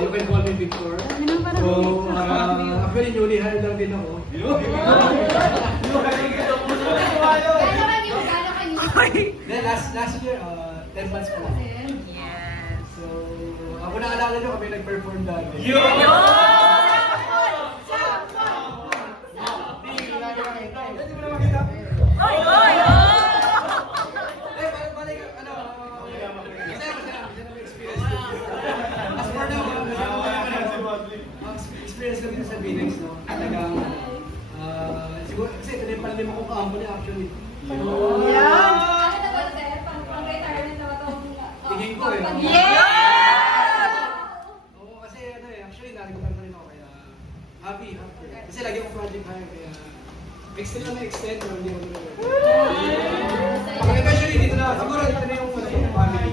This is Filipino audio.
You can call me Victor. Parang So, actually, newly hired lang din ako. Then last year, 10 months pa lang. Yes. So, ako naalala nyo kami nag-perform dati. Experience kami sa Phoenix, no? Talagang, siguro, kasi ito na yung panlim akong kaampo niya actually. Tingin ko eh. Oo, kasi ano eh, actually narigutan pa rin ako kaya happy. Kasi lagi akong project hire kaya extend lang na extend pero hindi ako nila. Eventually dito na, siguro dito na yung family.